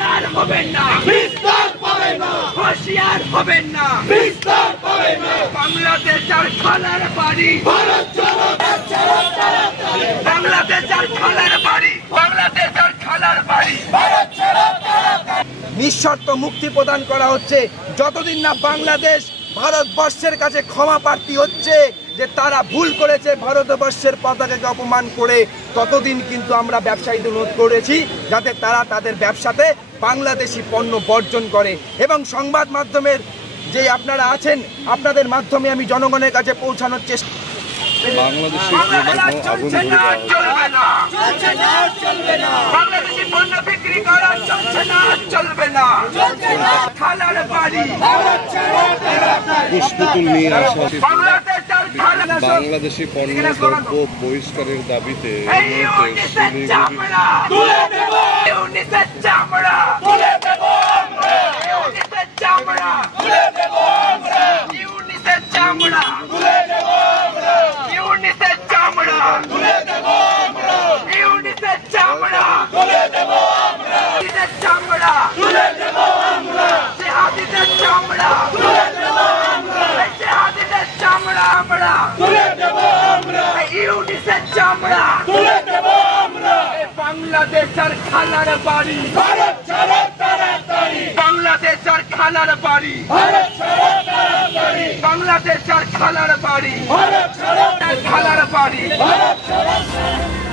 হবেন না, বিস্তার পাবে না, হুঁশিয়ার হবেন না, বিস্তার পাবে না। বাংলাদেশ আর খালার বাড়ি, ভারত ছাড়ো, বাংলাদেশ আর খালার বাড়ি, বাংলাদেশ আর খালার বাড়ি, ভারত ছাড়ো। নিঃশর্ত মুক্তি প্রদান করা হচ্ছে যতদিন না বাংলাদেশ ভারতবর্ষের কাছে ক্ষমা প্রার্থী হচ্ছে যে তারা ভুল করেছে ভারতবর্ষের পতাকাকে অপমান করে, ততদিন কিন্তু আমরা ব্যবসায়ীদের অনুরোধ করেছি যাতে তারা তাদের ব্যবসাতে বাংলাদেশি পণ্য বর্জন করে। এবং সংবাদ মাধ্যমের যে আপনারা আছেন, আপনাদের মাধ্যমে আমি জনগণের কাছে পৌঁছানোর চেষ্টা বাংলাদেশি পণ্য বিক্রি করা চলছে না, চলবে না। খালার বাড়ি পুষ্পতুল নিয়ে আসা বাংলাদেশি পণ্য দ্রব্য বহিষ্কারের দাবিতে বাংলাদেশ আর খালার বাড়ি, ভারত ছাড়ো তাড়াতাড়ি, বাংলাদেশ আর খালার বাড়ি, ভারত ছাড়ো তাড়াতাড়ি, বাংলাদেশ আর খালার বাড়ি, ভারত ছাড়ো খালার বাড়ি, ভারত ছাড়ো।